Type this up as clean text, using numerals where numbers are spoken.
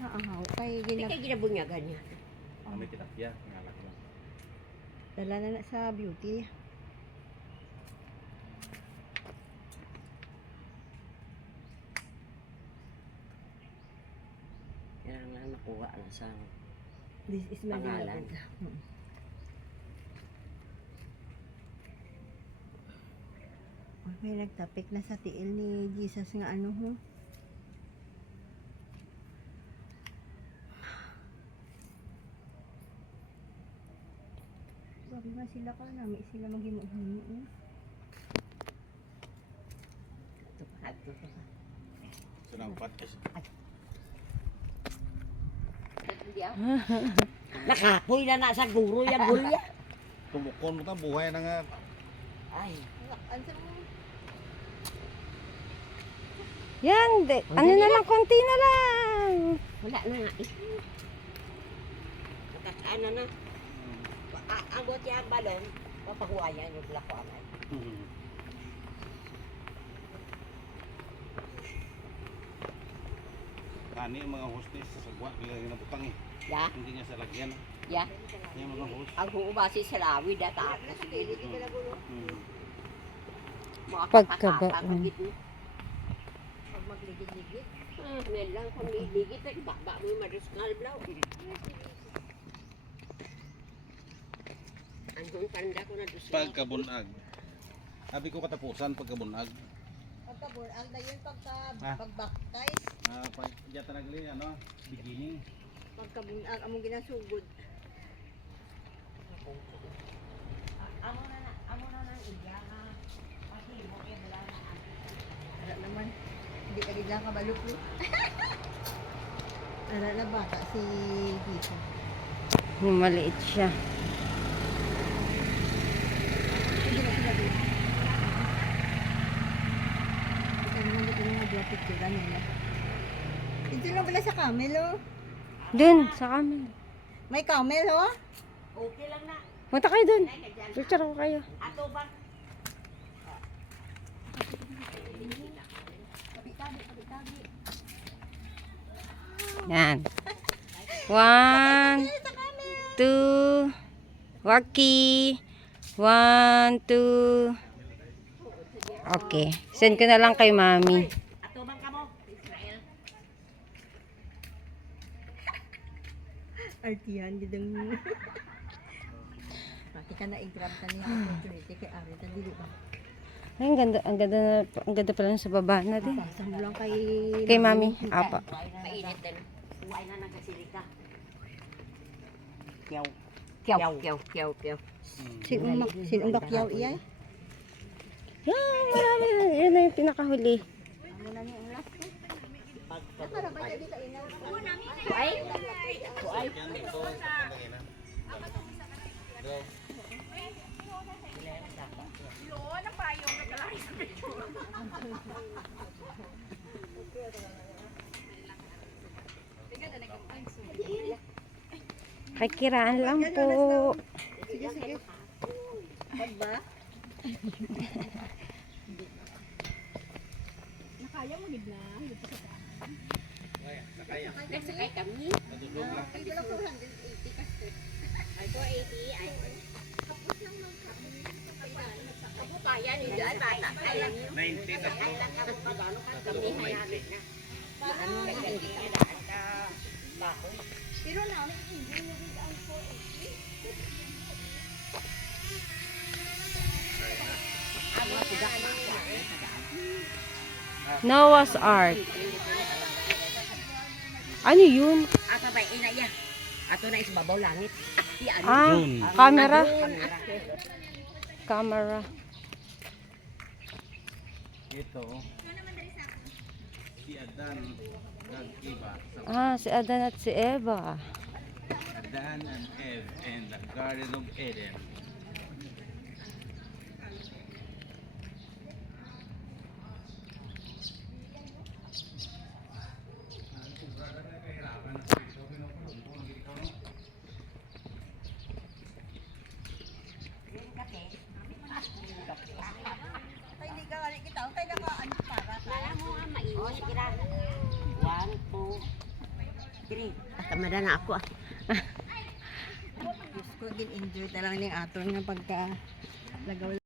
Naahaw. Kay Hindi kayo ginabunyagan niya. May tilapia, ngalak lang. Dala na sa beauty. Kailangan nakuha na sa This is my pangalan. May nagtapik na sa tiil ni Jesus nga ano ho. Grabe nga sila ka na. May sila mag-himo-himo. Ito pa, ito pa. Sunampat kasi. Nakapoy na sa guro yung gulya. Tumukon mo ta, buhay na nga. Ay, Yan, ano na lang, konti na lang. wala na nga eh. Nakakaan na. Agot yung balon, papahuwayan yung lako amay. Kani ang mga hostess sa sagwa, nilagay na butang eh. Ya, Hindi niya sa lagyan. ya. Yung mga host. Ang huubasi sa lawi data ako. Pagkaba, Pag magligid-ligid. Ngayon lang kung ligid, ay baba mo yung madusnal blaw. Andun tanda ko na dusnal. Pagkabunag. Sabi ko katapusan pagkabunag. Pagkabunag na yun Ah. pagbaktay. Diyata nagli, ano, beginning. Pagkabunag, among ginasugod. Amo na nang iya ha. Kasi mo kay wala na. Wala naman. Hindi ka nila kabaluklo. Wala na bata si Dito. Maliit siya. Hindi na sila dito. Ito naman dito yung mag-picture nila. Dito lang pala sa camel, oh. Dun, sa kamin. May camel, oh. Okay lang na. Punta kayo dun. Ay, kadyan. Picture ko kayo. Ato ba? Yan. 1, 2, Waki. 1, 2. Okay. Send ko na lang kay mami. Ato bang kamo? Israel. Artihan, gidang... Pati ka na i-grab ka niya opportunity kay Ari. Tandili ba? Ay, ang ganda pala sa baba na din. Pasang mo lang kay... Kay mami. Apa. Mainit din. Buhay na nagkasilika. Kiyaw. Kiyaw. Sinong bakyaw iya? Yan, marami. Yan na yung pinakahuli. Buhay? Kakiraan lang po. Sige. Pag ba? Nagsakay kami. Ay, 480. Ay, ako kaya ni daan bata. Ay, 90 na po. kami hayagit na. Ano na hindi ka daan ka bakoy. Pero namin hindi yung ang 480. Ano ako daan na. Noah's Ark. Ano yun? Ata ba inaya? Ato na isbabaw langit. Yan. Ah, Drone. camera. Kamera. Camera. Ito. Si Adan nag-iba sa Ah, si Adan at si Eva. Adan and Eve and the Garden of Eden. Tay di ka kita, tay na ka ano para ka. Alam mo nga mainit kira. 1, 2, Diri, tamada na ako ah. Diyos ko, gin-enjoy talaga ng aton nga pagka lagaw